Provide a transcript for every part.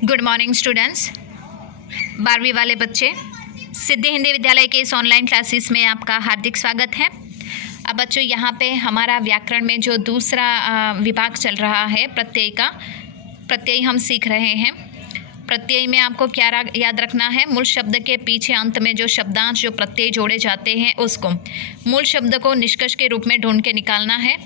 Good morning students. 12वीं वाले बच्चे, सिद्धि हिंदी विद्यालय के इस ऑनलाइन क्लासेस में आपका हार्दिक स्वागत है। अब बच्चों, यहाँ पे हमारा व्याकरण में जो दूसरा विभाग चल रहा है प्रत्यय का, प्रत्यय हम सीख रहे हैं। प्रत्यय में आपको क्या याद रखना है? मूल शब्द के पीछे अंत में जो शब्दांश जो प्रत्यय जोड़े जाते हैं उसको मूल शब्द को निष्कर्ष के रूप में ढूंढ के निकालना है।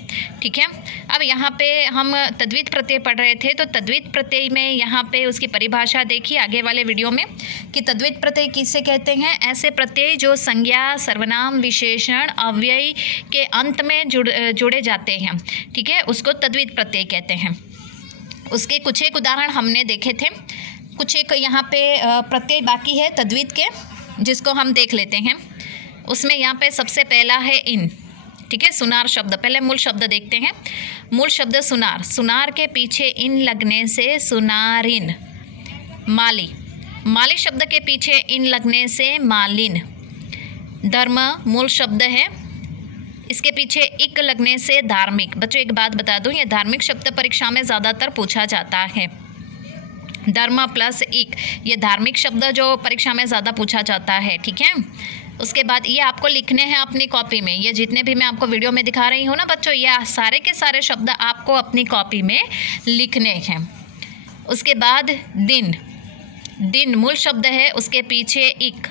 ठीक है। अब यहाँ पे हम तद्वित प्रत्यय पढ़ रहे थे, तो तद्वित प्रत्यय में यहाँ पे उसकी परिभाषा देखिए आगे वाले वीडियो में कि तद्वित प्रत्यय किसे कहते हैं। ऐसे प्रत्यय जो संज्ञा, सर्वनाम, विशेषण, अव्यय के अंत में जोड़े जाते हैं, ठीक है, उसको तद्वित प्रत्यय कहते हैं। उसके कुछ एक उदाहरण हमने देखे थे, कुछ एक यहाँ पे प्रत्यय बाकी है तद्वित के, जिसको हम देख लेते हैं। उसमें यहाँ पे सबसे पहला है इन, ठीक है, सुनार शब्द। पहले मूल शब्द देखते हैं। मूल शब्द सुनार, सुनार के पीछे इन लगने से सुनारिन। माली, माली शब्द के पीछे इन लगने से मालिन। धर्म मूल शब्द है, इसके पीछे इक लगने से धार्मिक। बच्चों एक बात बता दूं, ये धार्मिक शब्द परीक्षा में ज़्यादातर पूछा जाता है। धर्म प्लस इक, ये धार्मिक शब्द जो परीक्षा में ज़्यादा पूछा जाता है। ठीक है। उसके बाद ये आपको लिखने हैं अपनी कॉपी में। ये जितने भी मैं आपको वीडियो में दिखा रही हूँ ना बच्चों, ये सारे के सारे शब्द आपको अपनी कॉपी में लिखने हैं। उसके बाद दिन, दिन मूल शब्द है, उसके पीछे इक।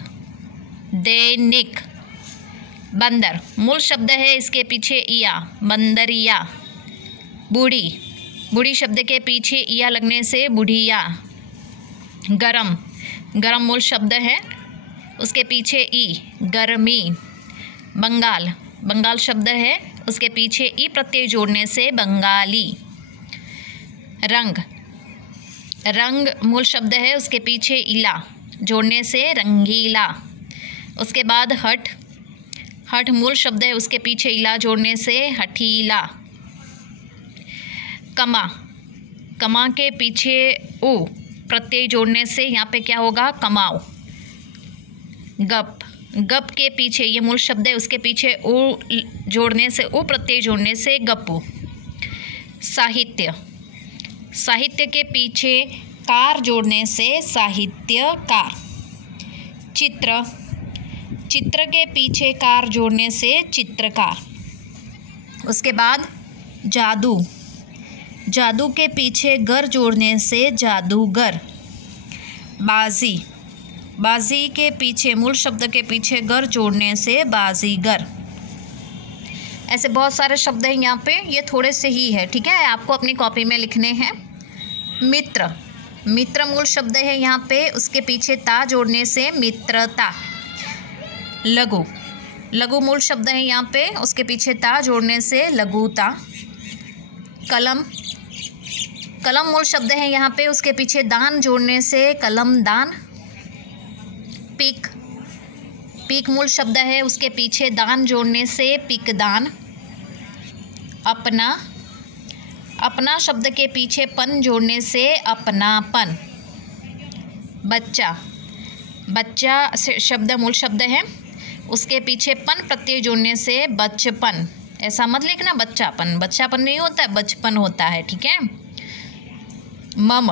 दैनिक। बंदर मूल शब्द है, इसके पीछे इया, बंदरिया। बूढ़ी, बूढ़ी शब्द के पीछे इया लगने से बुढ़िया। गरम, गरम मूल शब्द है, उसके पीछे ई, गर्मी। बंगाल, बंगाल शब्द है, उसके पीछे ई प्रत्यय जोड़ने से बंगाली। रंग, रंग मूल शब्द है, उसके पीछे इला जोड़ने से रंगीला। उसके बाद हठ, हठ मूल शब्द है, उसके पीछे इला जोड़ने से हठीला। कमा, कमा के पीछे उ प्रत्यय जोड़ने से यहाँ पे क्या होगा? कमाओ। गप, गप के पीछे ये मूल शब्द है, उसके पीछे उ जोड़ने से, उ प्रत्यय जोड़ने से गप्पू। साहित्य, साहित्य के पीछे कार जोड़ने से साहित्यकार। चित्र, चित्र के पीछे कार जोड़ने से चित्रकार। उसके बाद जादू, जादू के पीछे गर जोड़ने से जादूगर। बाजी, बाजी के पीछे मूल शब्द के पीछे गर जोड़ने से बाजीगर। ऐसे बहुत सारे शब्द हैं यहाँ पे, ये थोड़े से ही है। ठीक है, आपको अपनी कॉपी में लिखने हैं। मित्र, मित्र मूल शब्द है यहाँ पे, उसके पीछे ता जोड़ने से मित्रता। लघु, लघु मूल शब्द है यहाँ पे, उसके पीछे ता जोड़ने से लघुता। कलम, कलम मूल शब्द है यहाँ पे, उसके पीछे दान जोड़ने से कलम दान। पीक, पीक मूल शब्द है, उसके पीछे दान जोड़ने से पिकदान। अपना, अपना शब्द के पीछे पन जोड़ने से अपनापन। बच्चा, बच्चा शब्द मूल शब्द है, उसके पीछे पन प्रत्यय जोड़ने से बचपन। ऐसा मत लिखना बच्चापन, बच्चापन नहीं होता है, बचपन होता है। ठीक है। मम,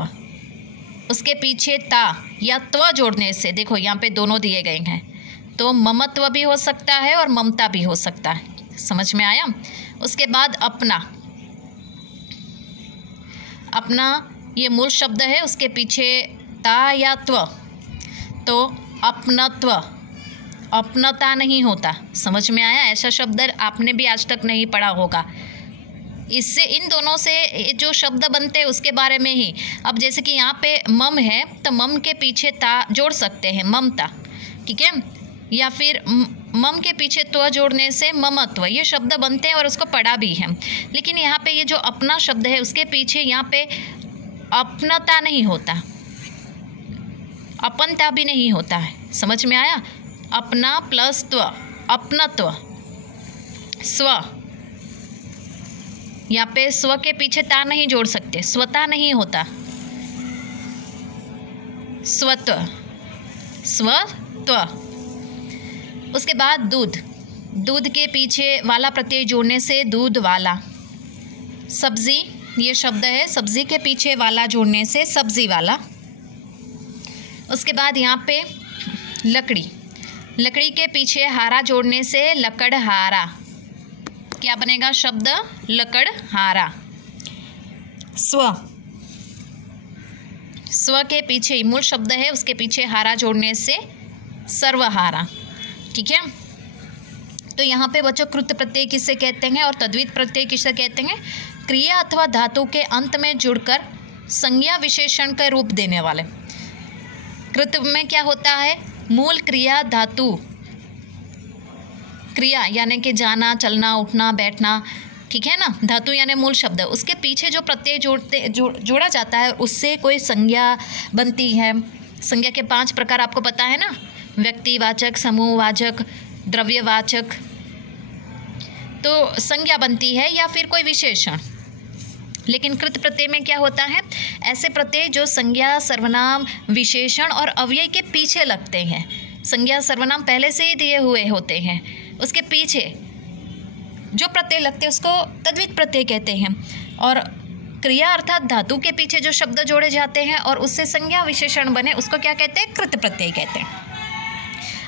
उसके पीछे ता या त्व जोड़ने से, देखो यहाँ पे दोनों दिए गए हैं, तो ममत्व भी हो सकता है और ममता भी हो सकता है। समझ में आया? उसके बाद अपना, अपना ये मूल शब्द है, उसके पीछे ता या त्व, तो अपनत्व, अपनता नहीं होता। समझ में आया? ऐसा शब्द आपने भी आज तक नहीं पढ़ा होगा। इससे इन दोनों से जो शब्द बनते हैं उसके बारे में ही। अब जैसे कि यहाँ पे मम है, तो मम के पीछे ता जोड़ सकते हैं, ममता। ठीक है। या फिर मम के पीछे त्व जोड़ने से ममत्व, ये शब्द बनते हैं और उसको पढ़ा भी है। लेकिन यहाँ पे ये जो अपना शब्द है, उसके पीछे यहाँ पे अपनता नहीं होता, अपनता भी नहीं होता है। समझ में आया? अपना प्लस त्व, अपनत्व। स्व, यहाँ पे स्व के पीछे ता नहीं जोड़ सकते, स्वता नहीं होता, स्वत्व, स्वत्व। उसके बाद दूध, दूध के पीछे वाला प्रत्यय जोड़ने से दूध वाला। सब्जी, ये शब्द है, सब्जी के पीछे वाला जोड़ने से सब्जी वाला। उसके बाद यहाँ पे लकड़ी, लकड़ी के पीछे हारा जोड़ने से लकड़हारा, क्या बनेगा शब्द लकड़हारा। स्व, स्व के पीछे मूल शब्द है, उसके पीछे हारा जोड़ने से सर्वहारा। ठीक है, तो यहाँ पे बच्चों कृत प्रत्यय किससे कहते हैं और तद्वित प्रत्यय किससे कहते हैं? क्रिया अथवा धातु के अंत में जुड़कर संज्ञा विशेषण का रूप देने वाले। कृत में क्या होता है? मूल क्रिया धातु, क्रिया यानी कि जाना, चलना, उठना, बैठना, ठीक है ना, धातु यानी मूल शब्द, उसके पीछे जो प्रत्यय जोड़ा जाता है उससे कोई संज्ञा बनती है। संज्ञा के 5 प्रकार आपको पता है ना, व्यक्तिवाचक, समूहवाचक, द्रव्यवाचक, तो संज्ञा बनती है या फिर कोई विशेषण। लेकिन कृत प्रत्यय में क्या होता है? ऐसे प्रत्यय जो संज्ञा, सर्वनाम, विशेषण और अव्यय के पीछे लगते हैं। संज्ञा, सर्वनाम पहले से ही दिए हुए होते हैं, उसके पीछे जो प्रत्यय लगते हैं उसको तद्वित प्रत्यय कहते हैं। और क्रिया अर्थात धातु के पीछे जो शब्द जोड़े जाते हैं और उससे संज्ञा विशेषण बने उसको क्या कहते हैं? कृत प्रत्यय कहते हैं।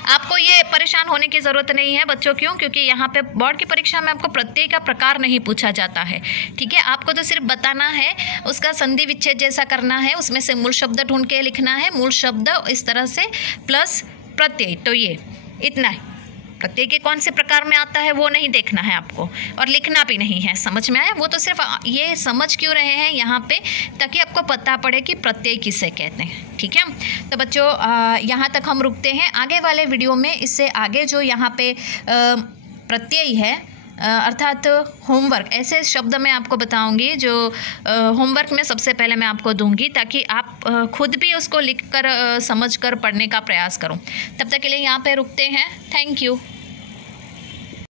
आपको ये परेशान होने की ज़रूरत नहीं है बच्चों, क्यों? क्योंकि यहाँ पे बोर्ड की परीक्षा में आपको प्रत्यय का प्रकार नहीं पूछा जाता है। ठीक है, आपको तो सिर्फ बताना है, उसका संधि विच्छेद जैसा करना है, उसमें से मूल शब्द ढूंढ के लिखना है, मूल शब्द इस तरह से प्लस प्रत्यय, तो ये इतना है। प्रत्यय के कौन से प्रकार में आता है वो नहीं देखना है आपको, और लिखना भी नहीं है। समझ में आया? वो तो सिर्फ ये समझ क्यों रहे हैं यहाँ पे, ताकि आपको पता पड़े कि प्रत्यय किसे कहते हैं। ठीक है, तो बच्चों यहाँ तक हम रुकते हैं। आगे वाले वीडियो में इससे आगे जो यहाँ पे प्रत्यय है अर्थात होमवर्क, ऐसे शब्द मैं आपको बताऊंगी जो होमवर्क में सबसे पहले मैं आपको दूंगी, ताकि आप खुद भी उसको लिखकर समझकर पढ़ने का प्रयास करो। तब तक के लिए यहाँ पे रुकते हैं। Thank you.